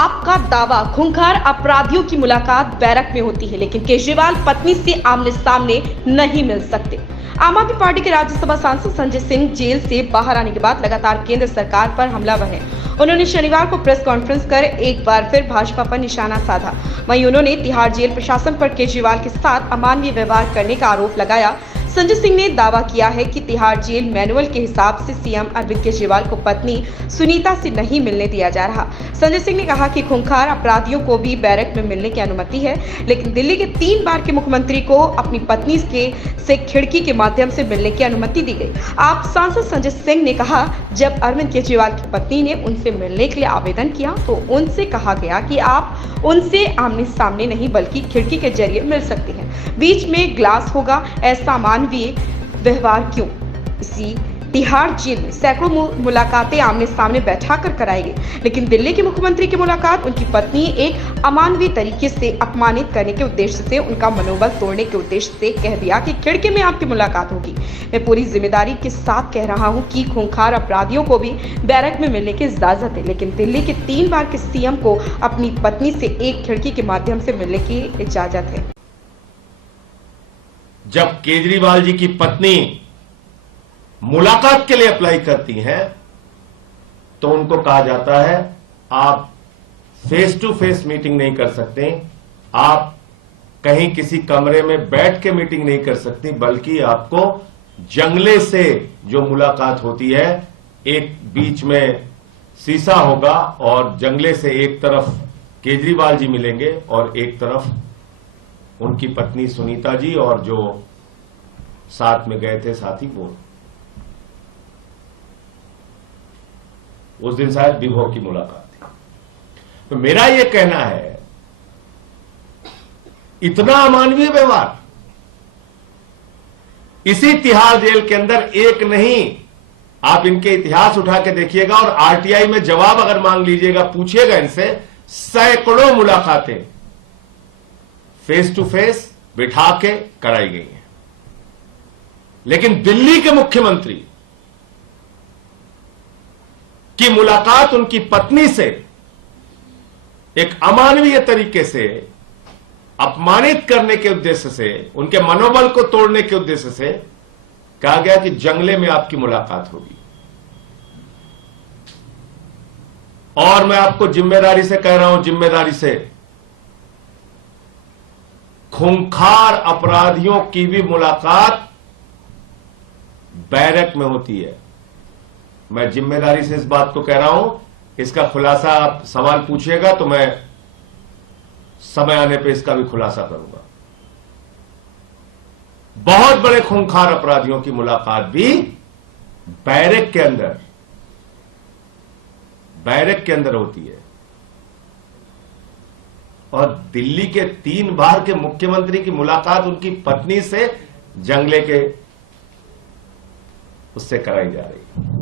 आपका दावा खूंखार अपराधियों की मुलाकात बैरक में होती है, लेकिन केजरीवाल पत्नी से आमने सामने नहीं मिल सकते। आम आदमी पार्टी के राज्यसभा सांसद संजय सिंह जेल से बाहर आने के बाद लगातार केंद्र सरकार पर हमलावर हैं। उन्होंने शनिवार को प्रेस कॉन्फ्रेंस कर एक बार फिर भाजपा पर निशाना साधा। वहीं उन्होंने तिहाड़ जेल प्रशासन पर केजरीवाल के साथ अमानवीय व्यवहार करने का आरोप लगाया। संजय सिंह ने दावा किया है कि तिहाड़ जेल मैनुअल के हिसाब से सीएम अरविंद केजरीवाल को पत्नी सुनीता से नहीं मिलने दिया जा रहा। संजय सिंह ने कहा कि खूंखार अपराधियों को भी बैरक में मिलने की अनुमति है, लेकिन दिल्ली के 3 बार के मुख्यमंत्री को अपनी पत्नी से खिड़की के माध्यम से मिलने की अनुमति दी गई। आप सांसद संजय सिंह ने कहा, जब अरविंद केजरीवाल की पत्नी ने उनसे मिलने के लिए आवेदन किया तो उनसे कहा गया कि आप उनसे आमने सामने नहीं बल्कि खिड़की के जरिए मिल सकते हैं, बीच में ग्लास होगा। ऐसा मानवीय व्यवहार क्यों? इसी तिहाड़ जेल में सैकड़ों मुलाकातें आमने सामने बैठाकर कराई गई, लेकिन दिल्ली के मुख्यमंत्री की मुलाकात उनकी पत्नी एक अमानवीय तरीके से अपमानित करने के उद्देश्य से, उनका मनोबल तोड़ने के उद्देश्य से कह दिया कि खिड़की में आपकी मुलाकात होगी। मैं पूरी जिम्मेदारी के साथ कह रहा हूं कि खूंखार अपराधियों को भी बैरक में मिलने की इजाजत है, लेकिन दिल्ली के 3 बार के सीएम को अपनी पत्नी से एक खिड़की के माध्यम से मिलने की इजाजत है। जब केजरीवाल जी की पत्नी मुलाकात के लिए अप्लाई करती हैं तो उनको कहा जाता है आप फेस टू फेस मीटिंग नहीं कर सकते, आप कहीं किसी कमरे में बैठ के मीटिंग नहीं कर सकती, बल्कि आपको जंगले से जो मुलाकात होती है, एक बीच में शीशा होगा और जंगले से एक तरफ केजरीवाल जी मिलेंगे और एक तरफ उनकी पत्नी सुनीता जी और जो साथ में गए थे साथी वो। उस दिन शायद विभो की मुलाकात थी। तो मेरा यह कहना है, इतना अमानवीय व्यवहार इसी तिहाड़ जेल के अंदर एक नहीं, आप इनके इतिहास उठा के देखिएगा और आरटीआई में जवाब अगर मांग लीजिएगा, पूछिएगा इनसे, सैकड़ों मुलाकातें फेस टू फेस बिठा के कराई गई हैं। लेकिन दिल्ली के मुख्यमंत्री की मुलाकात उनकी पत्नी से एक अमानवीय तरीके से अपमानित करने के उद्देश्य से, उनके मनोबल को तोड़ने के उद्देश्य से कहा गया कि जंगले में आपकी मुलाकात होगी। और मैं आपको जिम्मेदारी से कह रहा हूं, जिम्मेदारी से, खूंखार अपराधियों की भी मुलाकात बैरक में होती है। मैं जिम्मेदारी से इस बात को कह रहा हूं, इसका खुलासा आप सवाल पूछिएगा तो मैं समय आने पे इसका भी खुलासा करूंगा। बहुत बड़े खूंखार अपराधियों की मुलाकात भी बैरक के अंदर होती है। और दिल्ली के 3 बार के मुख्यमंत्री की मुलाकात उनकी पत्नी से जंगले के उससे कराई जा रही है।